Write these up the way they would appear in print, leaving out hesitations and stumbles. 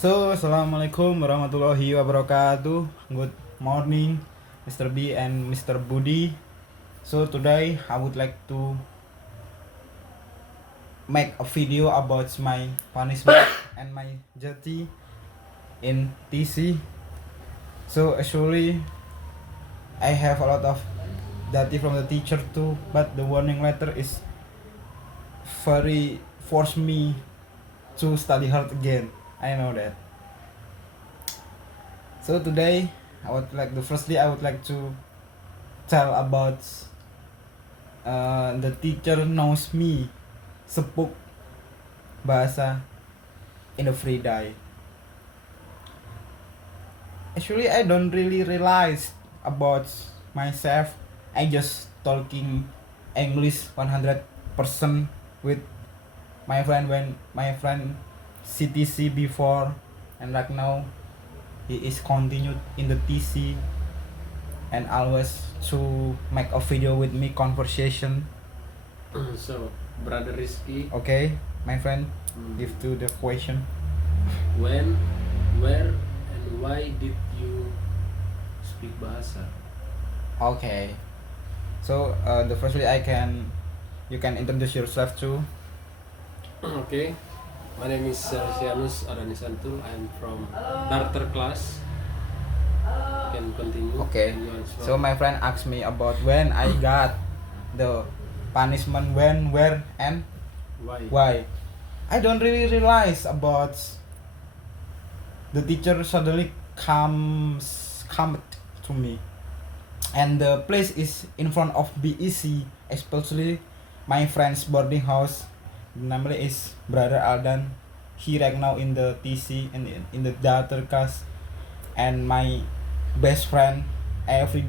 Assalamualaikum warahmatullahi wabarakatuh. Good morning, Mr. B and Mr. Budi. Today I would like to make a video about my punishment and my duty in TC. Actually, I have a lot of duty from the teacher too, but the warning letter is very force me to study hard again. I know that. Today I would like to tell about the teacher knows me spoke bahasa in the free day. Actually, I don't really realize about myself. I just talking English 100% with my friend when my friend CTC before, and right now he is continued in the TC and always to make a video with me conversation. So, Brother Rizky, Okay, my friend, give to the question. when, where, and why did you speak bahasa? Okay, the firstly you can introduce yourself too. Okay, my name is Sianus Adanisantul. I'm from Darter class. Can continue. Okay, And you as well. so my friend asked me about when I got the punishment, when, where, and why. I don't really realize about the teacher suddenly come to me, and the place is in front of BEC, especially my friend's boarding house. The name is Brother Aldan. He right now in the TC and in the data class, and my best friend every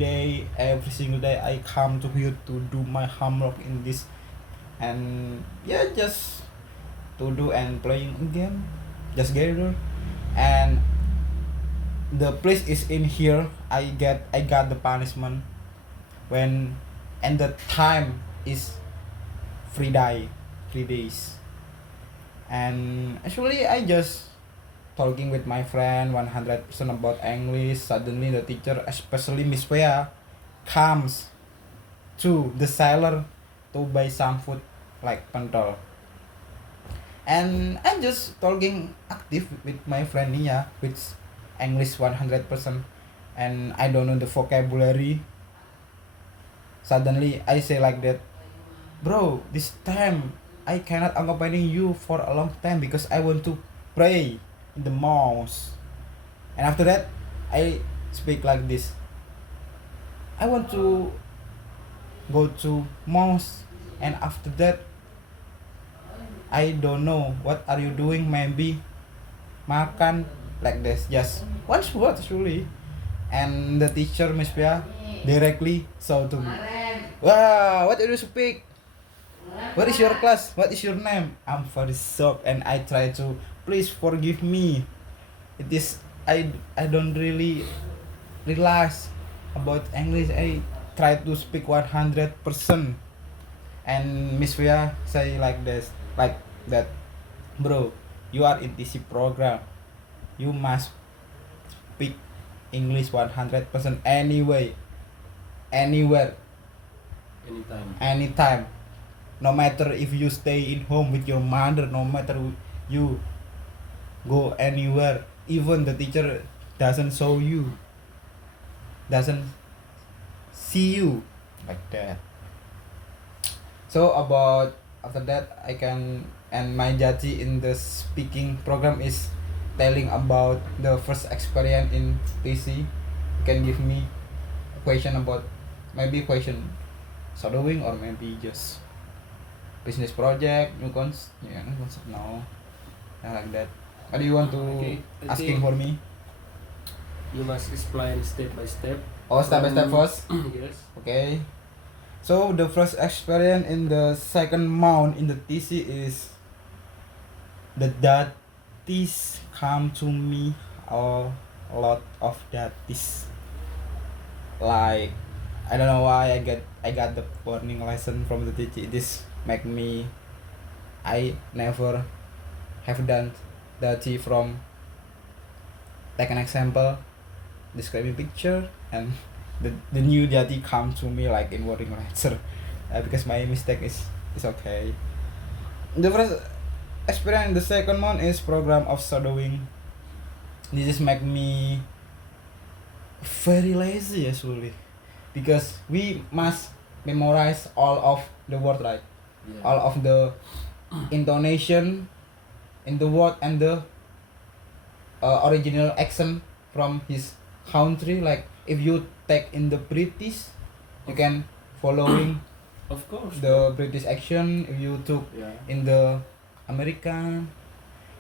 single day I come to here to do my homework in this, and yeah, just to do and playing a game, just gather, and the place is in here. I got the punishment when, and the time is free days, and actually I just talking with my friend 100% about English. Suddenly the teacher, especially Miss Pea, comes to the seller to buy some food like pentol, and I'm just talking active with my friend Nia with English 100%, and I don't know the vocabulary. Suddenly I say like that, bro, this time I cannot accompany you for a long time because I want to pray in the mosque. And after that I speak like this, I want to go to mosque, and after that I don't know what are you doing, maybe makan, like this, just one word actually. And the teacher Miss Pia directly saw to me, wow, what do you speak, what is your class, what is your name? I'm very shocked, and I try to, please forgive me, it is I don't really realize about English. I try to speak 100%, and Miss Pia say like this, like that, bro, you are in TC program, you must speak English 100% anyway, anywhere, anytime, no matter if you stay in home with your mother, no matter you go anywhere, even the teacher doesn't show you, doesn't see you, like that. So about after that I can, and my judge in the speaking program is telling about the first experience in TC. Can give me a question about, maybe question shadowing, or maybe just business project, new concept, no, like that. What do you want to Okay, I asking think for me? you must explain step by step. Oh, step by step first. Yes. Okay. So the first experience in the second month in the TC is the datis come to me, a lot of datis. Like, I don't know why I got the warning lesson from the teacher. This make me, I never have done dati from take an example, describing picture, and the new Jati come to me like in wording writer, because my mistake is okay. The first experience, the second one is program of shadowing. This is make me very lazy actually, because we must memorize all of the word, right? Yeah. All of the intonation in the word and the original accent from his country. Like if you take in the British, you can following Of course. the British action. If you took Yeah. in the American,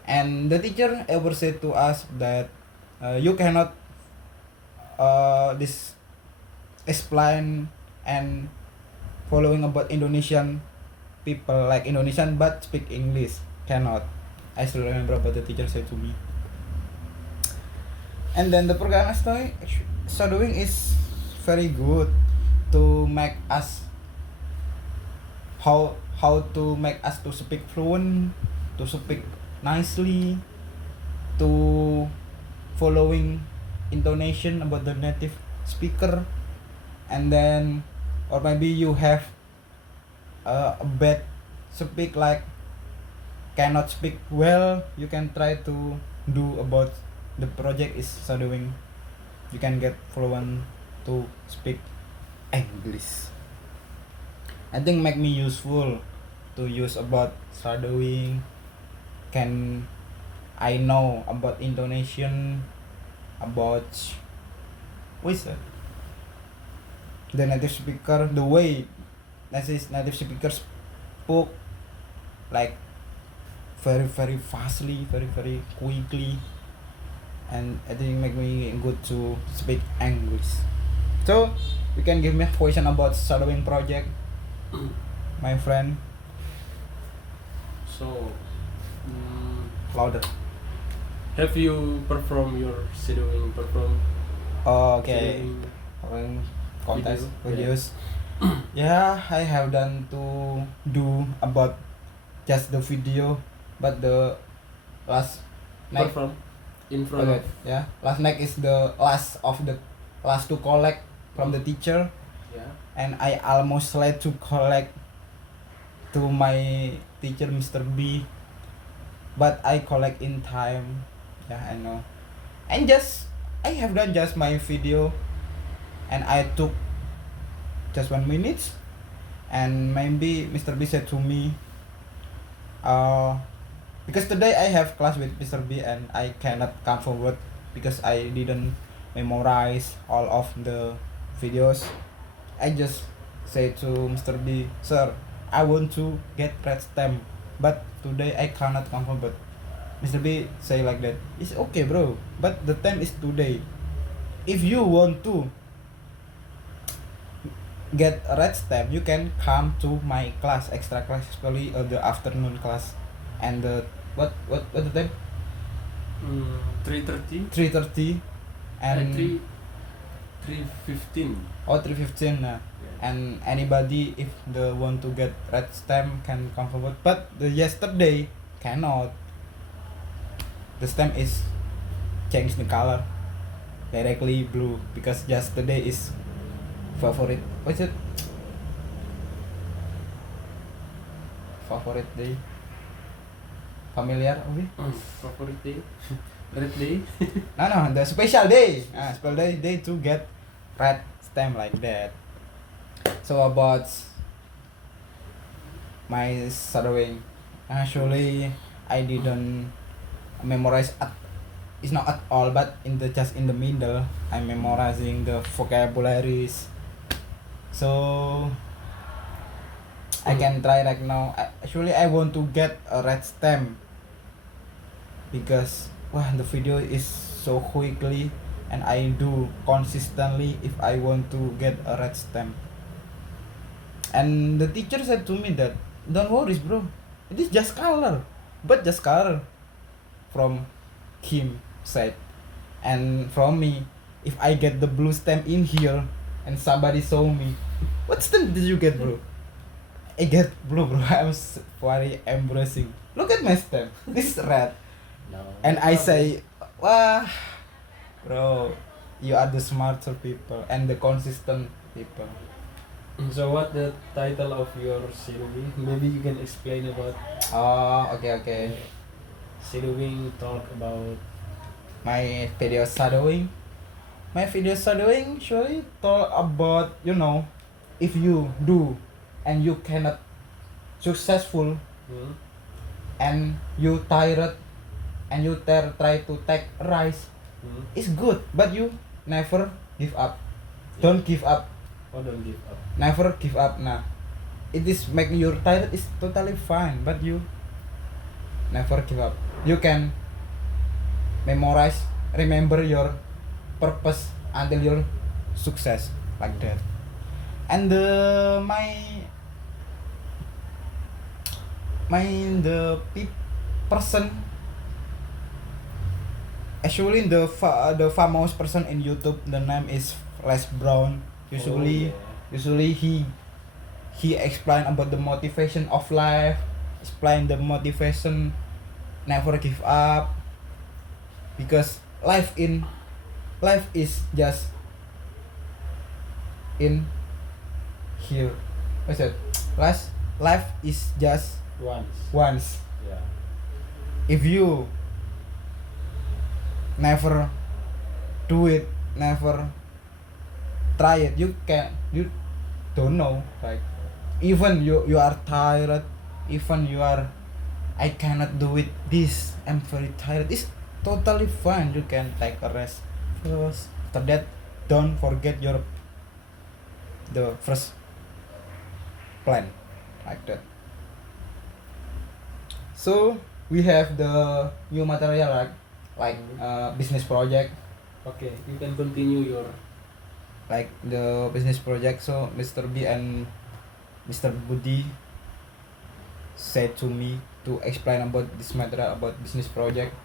and the teacher ever said to us that you cannot this explain and following about Indonesian people like Indonesian but speak English, cannot. I still remember what the teacher said to me. And then the program shadowing is very good to make us how to make us to speak fluent, to speak nicely, to following intonation about the native speaker. And then or maybe you have a bad speak, like cannot speak well, you can try to do about the project is shadowing, you can get fluent to speak English. I think make me useful to use about shadowing. Can I know about intonation, about what is that? The native speaker, the way native speakers spoke, like very fastly, very quickly, and I think make me good to speak English. So you can give me a question about shadowing project, my friend. So, Louder. have you performed your shadowing perform? Okay. shadowing Contest Video, videos. Yeah, I have done to do about just the video, but the last night. Perform in front Okay, of. yeah. Last night is the last to collect from the teacher, Yeah. and I almost late to collect to my teacher Mr. B, but I collect in time. Yeah, I know. And just I have done just my video, and I took just 1 minute, and maybe Mr. B said to me, because today I have class with Mr. B and I cannot come forward because I didn't memorize all of the videos. I just say to Mr. B, sir, I want to get red stamp, but today I cannot come forward. Mr. B say like that, it's okay bro, but the time is today. If you want to get a red stamp, you can come to my class, extra class, especially the afternoon class. And the what the time? 3:30. 3:30 and 3:15. 3:15. Yeah. And anybody if the want to get red stamp can come forward, but the yesterday cannot. The stamp is change the color directly blue because yesterday is favorite, what's it, favorite day, familiar only. Favorite day. Red day. No, the special day, special day to get red stamp like that. So about my shadowing, actually I didn't memorize it's not at all, but just in the middle I'm memorizing the vocabularies. So I can try right now. Actually I want to get a red stamp because the video is so quickly and I do consistently if I want to get a red stamp. And the teacher said to me that don't worry bro, it is just color, but just color from him said. And from me, if I get the blue stamp in here and somebody saw me, what stamp did you get bro? I get blue bro. I'm very embarrassing. Look at my stamp, this is red. No. And I say, wah, Bro, you are the smarter people and the consistent people. So what the title of your shadowing? Maybe you can explain about Oh, okay. shadowing. Talk about My video shadowing. My video shadowing usually talk about, if you do and you cannot successful hmm? and you tired and you try to take a rise, Hmm? it's good, but you never give up. Yeah. Don't give up. Oh, don't give up. Never give up. Nah, it is making you tired is totally fine, but you never give up. You can remember your purpose until your success, like that. And the person, actually the famous person in YouTube, the name is Les Brown. Usually Oh, usually he explain about the motivation of life, explain the motivation never give up, because life is just in here. What's that? Life is just yeah. Once. once. Yeah. If you never do it, never try it, you don't know, like, even you are tired, even you are, I cannot do it, this, I'm very tired, it's totally fine, you can take a rest first. After that, don't forget the first plan, like that. So we have the new material, like business project, Okay, you can continue your. like the business project. So Mr. B and Mr. Budi said to me to explain about this material about business project,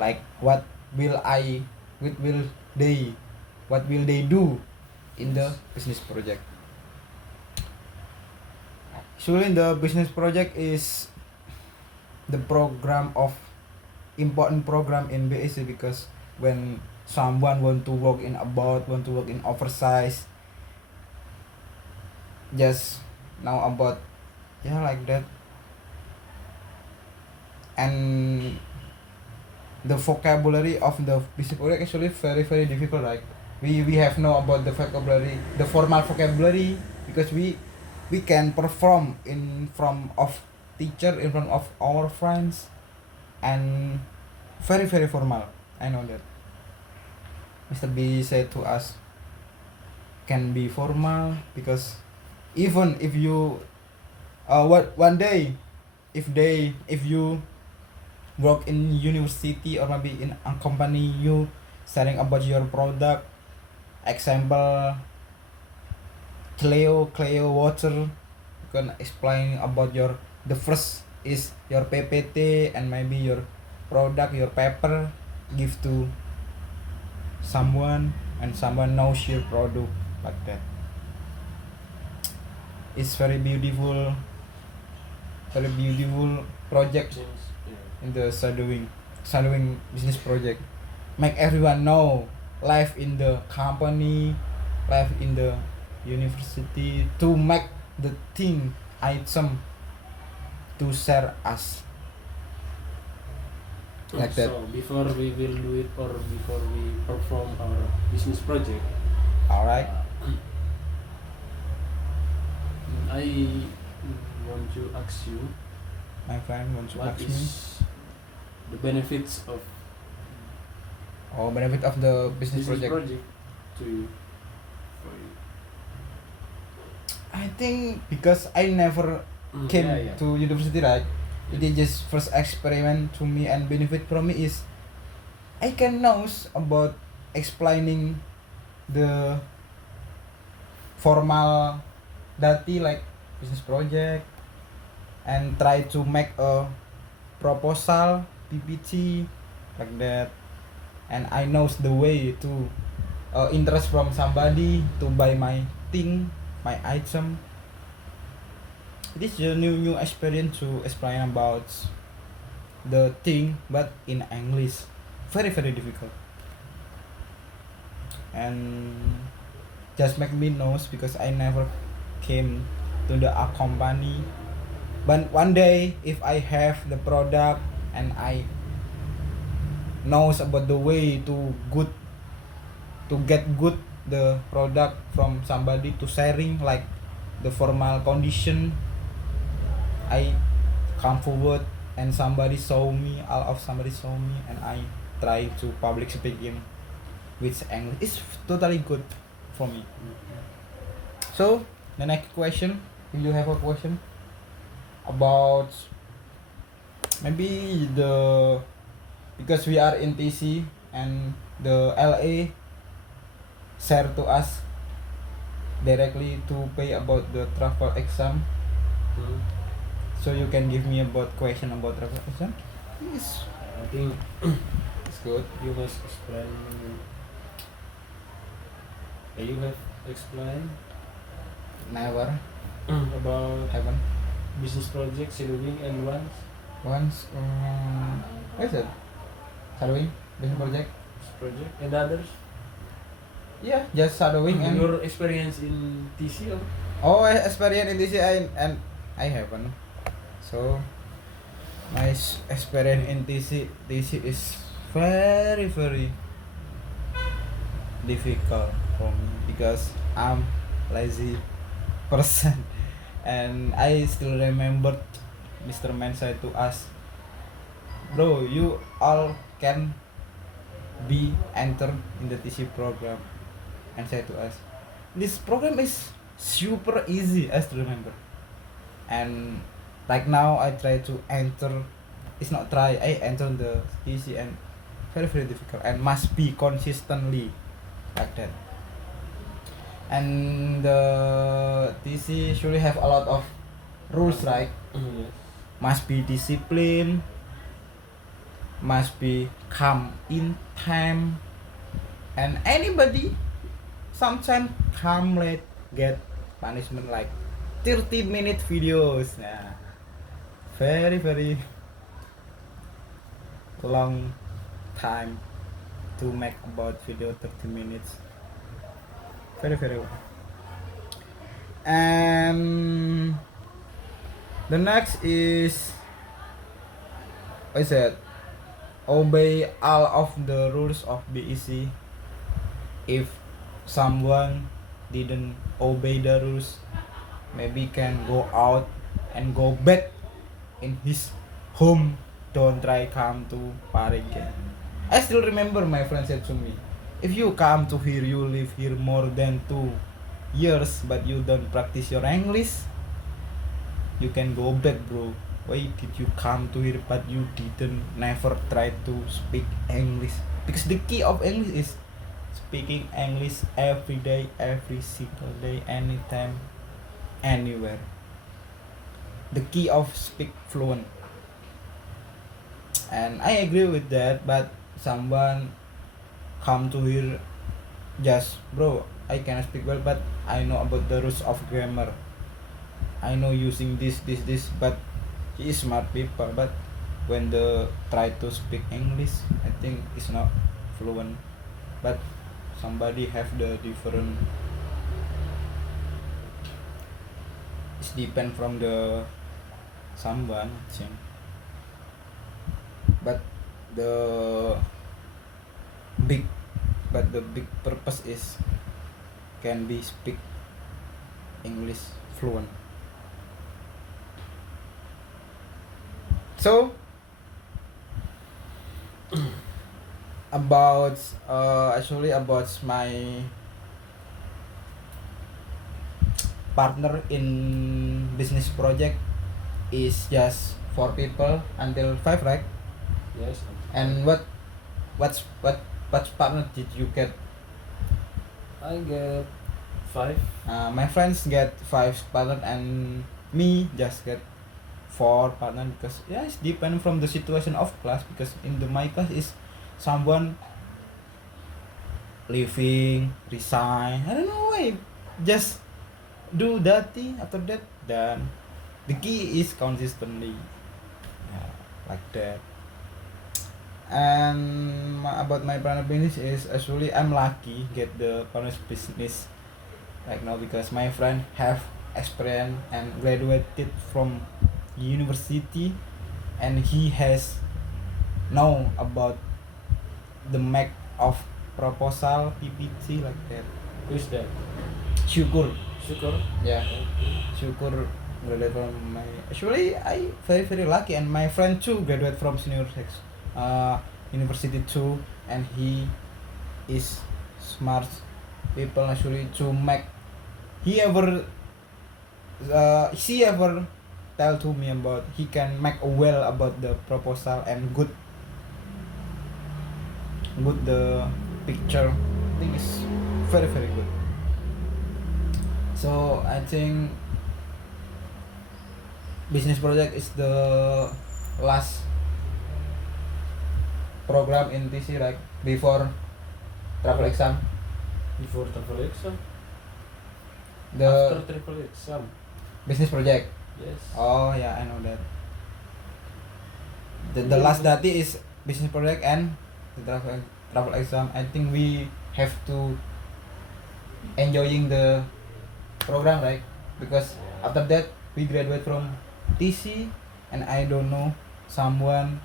like what will I what will they do in the business project. Actually, the business project is the program of important program in BSC, because when someone want to work in oversize, just know about, yeah, like that. And the vocabulary of the business project actually very very difficult, like we have know about the vocabulary, the formal vocabulary, because we can perform in front of teacher, in front of our friends, and very very formal. I know that Mr. B said to us can be formal, because even if you what one day, if you work in university or maybe in a company, you sharing about your product, example Cleo water, you can explain about your, the first is your PPT and maybe your product, your paper, give to someone and someone knows your product, like that. It's very beautiful project in the shadowing business project. Make everyone know life in the company, life in the university, to make the thing item to share us, like that. So before we will do it or before we perform our business project, All right. I want to ask you My friend wants to what ask me. is the benefits of Benefit of the business project. to you, for you. I think because I never came to university, right? It is just first experiment to me, and benefit from me is I can knows about explaining the formal data, like business project, and try to make a proposal PPT, like that. And I knows the way to interest from somebody to buy my thing, my item. It is a new experience to explain about the thing, but in English, very very difficult. and just make me knows because I never came to the company. But one day if I have the product and I knows about the way to get good the product from somebody to sharing like the formal condition, I come forward and somebody saw me, all of somebody saw me, and I try to public speaking with English. It's totally good for me. So the next question, if you have a question about maybe the, because we are in TC and the LA share to us directly to pay about the travel exam. So you can give me about question about travel exam. Yes, I think it's good. you must explain. You have explained Never about haven't. business project, shadowing, and Once what is it? Shadowing business project. project and others. Yeah, just shadowing and Your experience in TC or experience in TC and I haven't. So my experience in TC is very difficult for me because I'm lazy person and I still remember Mr. Man said to us, bro, you all can be entered in the TC program, and said to us, this program is super easy as to remember. And like now I try to enter, it's not try, I enter the TC and very difficult and must be consistently like that. And the TC surely have a lot of rules, right? yes. Must be discipline, must be come in time, and anybody sometimes come late get punishment like 30-minute videos. Nah, very long time to make about video 30 minutes. Very long. And the next is, I said, obey all of the rules of BEC. If someone didn't obey the rules, maybe can go out and go back in his home. Don't try come to Paringke. I still remember my friend said to me, if you come to here, you live here more than 2 years, but you don't practice your English, you can go back, bro. Why did you come to here but you didn't never try to speak English? Because the key of English is speaking English every day, every single day, anytime, anywhere. The key of speak fluent. And I agree with that, but someone come to here just, bro, I can speak well, but I know about the rules of grammar, I know using this, but he is smart people, but when they try to speak English, I think it's not fluent. But somebody have the different. It's depend from the someone, I think. But the big purpose is can be speak English fluent. So about actually about my partner in business project is just 4 people until 5, right? Yes. And what partner did you get? I get 5. My friends get 5 partner and me just get 4 partner, because yeah, it's depend from the situation of class, because in my class is someone leaving, resign, I don't know why, just do that thing after that. Then the key is consistently, yeah, like that. And about my plan of business is actually I'm lucky get the partner business right now because my friend have experience and graduated from university, and he has know about the make of proposal PPT like that. Who's that? Syukur. Syukur? Yeah. Okay. Syukur graduate from my, actually I very lucky, and my friend too graduate from senior sex university too, and he is smart people actually to make, he ever she ever tell to me about he can make a well about the proposal and good the picture. I think it's very good. So I think business project is the last program in TC, right? Before travel exam. Before travel exam? The After travel exam? business project. Yes. Oh yeah, I know that. The last dati is business project and the travel exam. I think we have to enjoying the program, right? Because after that we graduate from TC, and I don't know, someone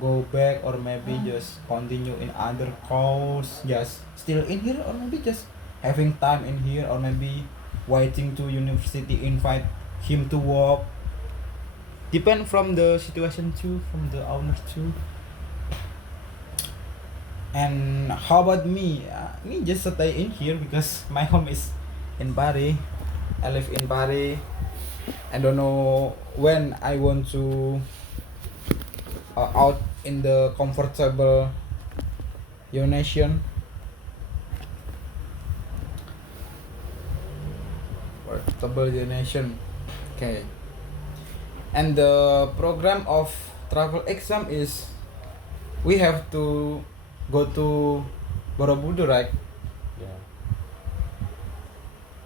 go back or maybe just continue in other course, just still in here, or maybe just having time in here, or maybe waiting to university invite him to work. Depend from the situation too, from the owner too. And how about me? Me just stay in here because my home is in Bari. I live in Bari. I don't know when I want to out in the comfortable nation. Comfortable nation. Okay. And the program of travel exam is we have to go to Borobudur, right? Yeah.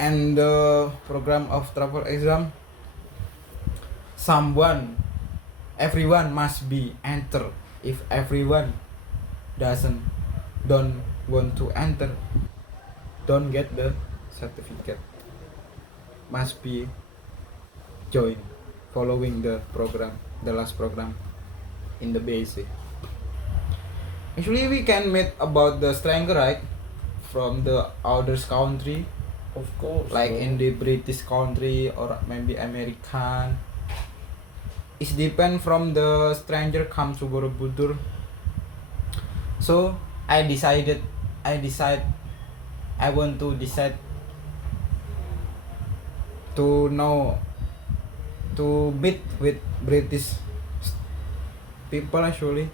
And the program of travel exam, everyone must be enter. If everyone don't want to enter, don't get the certificate, must be join following the program, the last program in the basic. Actually we can meet about the stranger, right, from the other country, Of course. like bro. in the British country or maybe American. It depend from the stranger come to Borobudur. So I decide I want to decide to know to meet with British people. Actually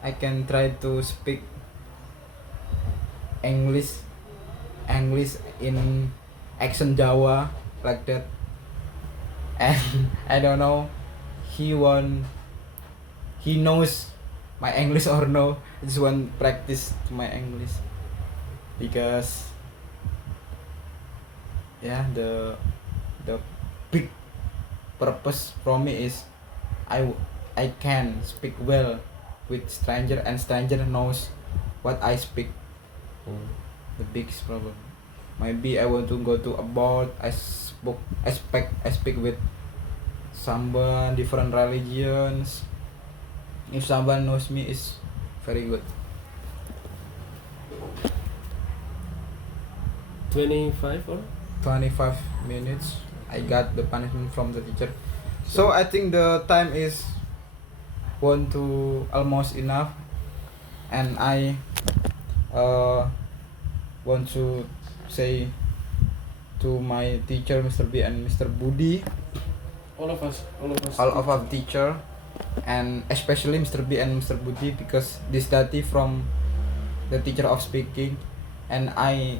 I can try to speak English in accent Jawa like that. And I don't know he knows my English or no. I just want practice to my English because yeah, the big purpose from me is I can speak well with stranger, and stranger knows what I speak. Mm. The biggest problem. Maybe I want to go to abroad. I speak with someone different religions. If someone knows me, is very good. 25 or? 25 minutes. I got the punishment from the teacher. So I think the time is want to almost enough, and I want to say to my teacher Mr. B and Mr. Budi, All of us. all of our teacher, and especially Mr. B and Mr. Budi, because this dati from the teacher of speaking, and I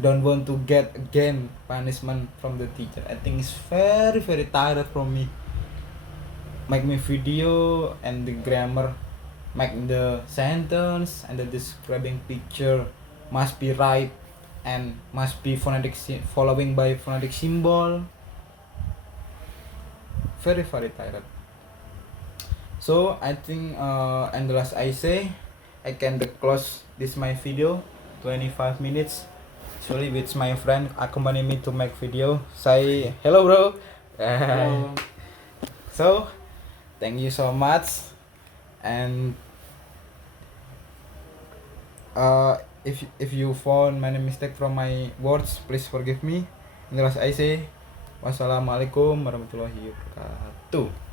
don't want to get again punishment from the teacher. I think it's very tired from me. Make me video and the grammar, make the sentence and the describing picture must be right and must be following by phonetic symbol. Very tired. So I think and the last I say I can close this my video 25 minutes. Actually with my friend accompany me to make video. Say hello bro. Hello. So thank you so much, and if you found many mistake from my words, please forgive me. In the last I say wassalamualaikum warahmatullahi wabarakatuh.